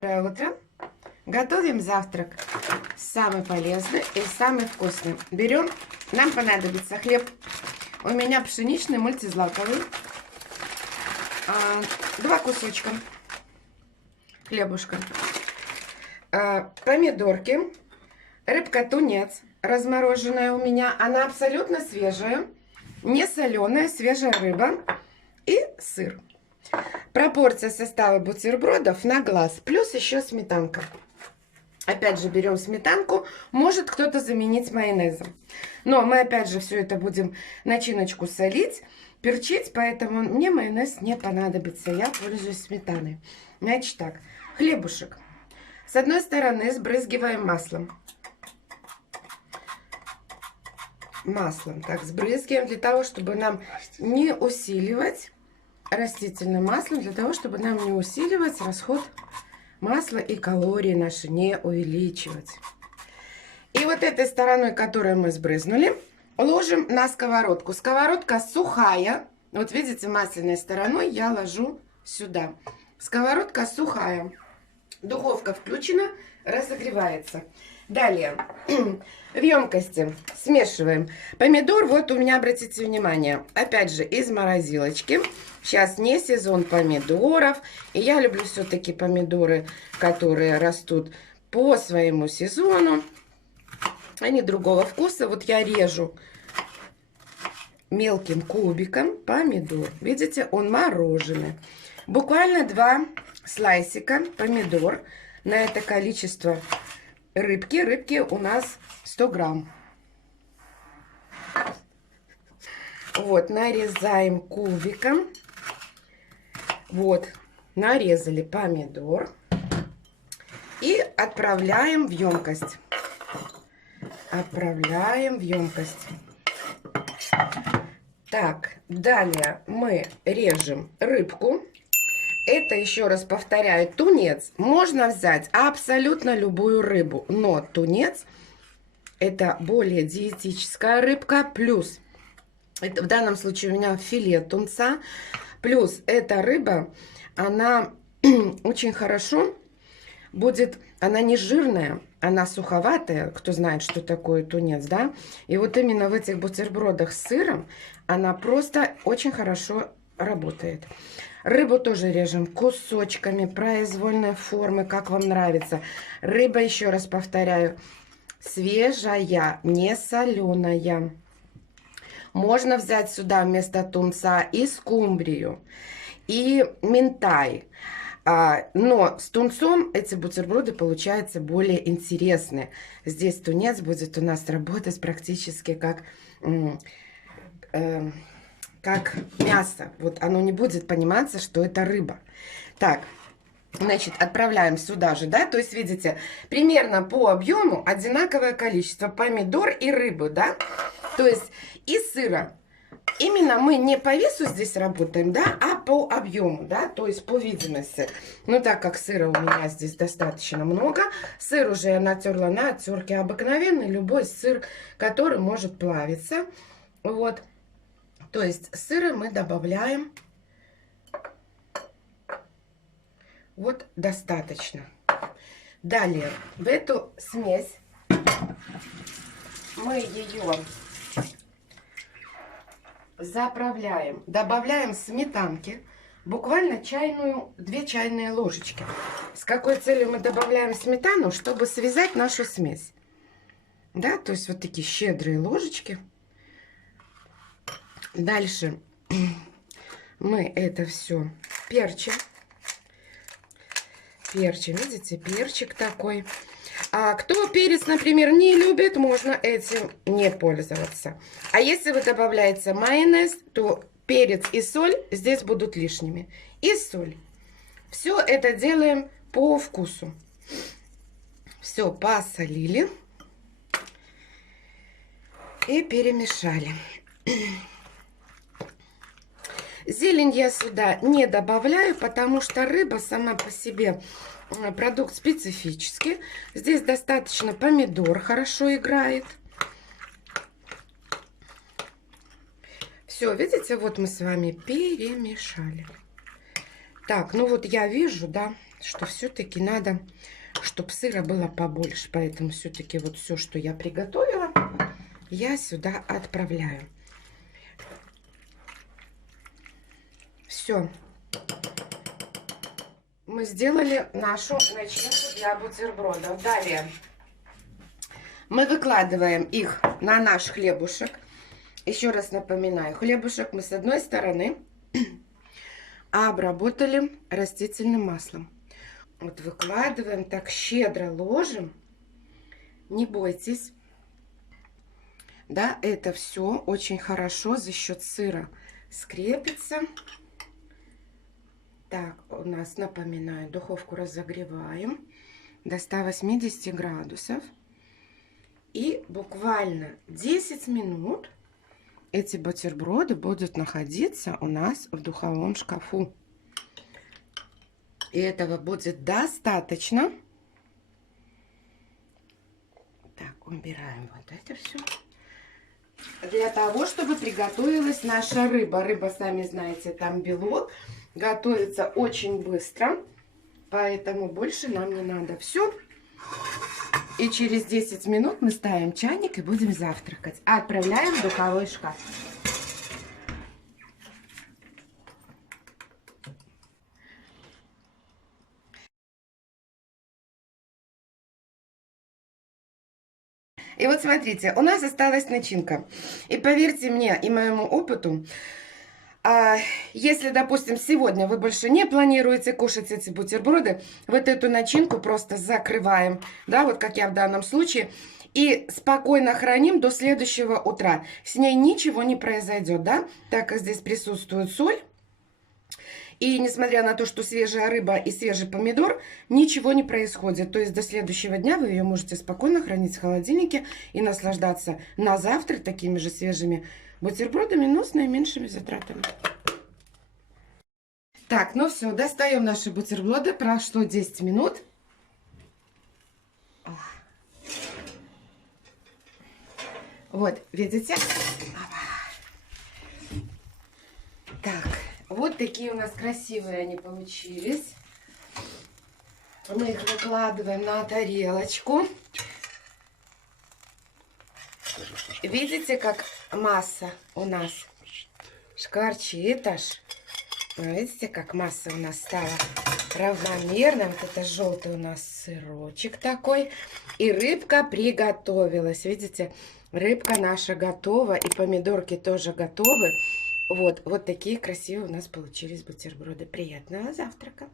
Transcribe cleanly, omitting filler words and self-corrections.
Доброе утро! Готовим завтрак. Самый полезный и самый вкусный. Берем, нам понадобится хлеб. У меня пшеничный мультизлаковый. 2 кусочка хлебушка. Помидорки. Рыбка тунец размороженная у меня. Она абсолютно свежая. Не соленая, свежая рыба. И сыр. Пропорция состава бутербродов на глаз. Плюс еще сметанка. Опять же берем сметанку. Может кто-то заменить майонезом. Но мы опять же все это будем начиночку солить, перчить. Поэтому мне майонез не понадобится. Я пользуюсь сметаной. Значит так. Хлебушек. С одной стороны сбрызгиваем маслом. Маслом. Так, сбрызгиваем для того, чтобы нам не усиливать растительным маслом, для того, чтобы нам не усиливать расход масла и калории наши не увеличивать. И вот этой стороной, которую мы сбрызнули, ложим на сковородку. Сковородка сухая. Вот видите, масляной стороной я ложу сюда. Сковородка сухая. Духовка включена, разогревается. Далее в емкости смешиваем помидор. Вот у меня, обратите внимание, опять же из морозилочки. Сейчас не сезон помидоров. И я люблю все-таки помидоры, которые растут по своему сезону. Они другого вкуса. Вот я режу мелким кубиком помидор. Видите, он мороженый. Буквально 2 слайсика помидор на это количество рыбки. Рыбки у нас 100 грамм. Вот, нарезаем кубиком. Вот, нарезали помидор. И отправляем в емкость. Отправляем в емкость. Так, далее мы режем рыбку. Это, еще раз повторяю, тунец. Можно взять абсолютно любую рыбу, но тунец это более диетическая рыбка. Плюс, это в данном случае у меня филе тунца. Плюс эта рыба, она очень хорошо будет, она не жирная, она суховатая. Кто знает, что такое тунец, да? И вот именно в этих бутербродах с сыром она просто очень хорошо работает. Рыбу тоже режем кусочками произвольной формы, как вам нравится. Рыба, еще раз повторяю, свежая, не соленая. Можно взять сюда вместо тунца и скумбрию, и минтай. Но с тунцом эти бутерброды получаются более интересные. Здесь тунец будет у нас работать практически как мясо. Вот оно не будет пониматься, что это рыба. Так, значит, отправляем сюда же, да, то есть, видите, примерно по объему одинаковое количество помидор и рыбы, да, то есть и сыра. Именно мы не по весу здесь работаем, да, а по объему, да, то есть по видимости. Ну, так как сыра у меня здесь достаточно много, сыр уже я натерла на терке обыкновенный, любой сыр, который может плавиться, вот. То есть сыра мы добавляем вот достаточно. Далее в эту смесь мы ее заправляем, добавляем сметанки, буквально 2 чайные ложечки. С какой целью мы добавляем сметану? Чтобы связать нашу смесь. Да, то есть вот такие щедрые ложечки. Дальше мы это все перчим. Перчим, видите, перчик такой. А кто перец, например, не любит, можно этим не пользоваться. А если вы добавляете майонез, то перец и соль здесь будут лишними. И соль. Все это делаем по вкусу. Все посолили и перемешали. Зелень я сюда не добавляю, потому что рыба сама по себе продукт специфический. Здесь достаточно помидор хорошо играет. Все, видите, вот мы с вами перемешали. Так, ну вот я вижу, да, что все-таки надо, чтобы сыра было побольше. Поэтому все-таки вот все, что я приготовила, я сюда отправляю. Все. Мы сделали нашу начинку для бутербродов. Далее мы выкладываем их на наш хлебушек. Еще раз напоминаю, хлебушек мы с одной стороны обработали растительным маслом. Вот выкладываем, так щедро ложим. Не бойтесь. Да, это все очень хорошо за счет сыра скрепится. Так, у нас, напоминаю, духовку разогреваем до 180 градусов. И буквально 10 минут эти бутерброды будут находиться у нас в духовом шкафу. И этого будет достаточно. Так, убираем вот это все. Для того, чтобы приготовилась наша рыба. Рыба, сами знаете, там белок. Готовится очень быстро. Поэтому больше нам не надо. Все. И через 10 минут мы ставим чайник и будем завтракать. Отправляем в духовой шкаф. И вот смотрите, у нас осталась начинка. И поверьте мне и моему опыту, если, допустим, сегодня вы больше не планируете кушать эти бутерброды, вот эту начинку просто закрываем, да, вот как я в данном случае, и спокойно храним до следующего утра. С ней ничего не произойдет, да, так как здесь присутствует соль. И несмотря на то, что свежая рыба и свежий помидор, ничего не происходит. То есть до следующего дня вы ее можете спокойно хранить в холодильнике и наслаждаться на завтра такими же свежими бутербродами, но с наименьшими затратами. Так, ну все, достаем наши бутерброды. Прошло 10 минут. Вот, видите? Так, вот такие у нас красивые они получились. Мы их выкладываем на тарелочку. Видите, как масса у нас шкварчит аж. Видите, как масса у нас стала равномерно. Вот это желтый у нас сырочек такой. И рыбка приготовилась. Видите, рыбка наша готова. И помидорки тоже готовы. Вот такие красивые у нас получились бутерброды. Приятного завтрака!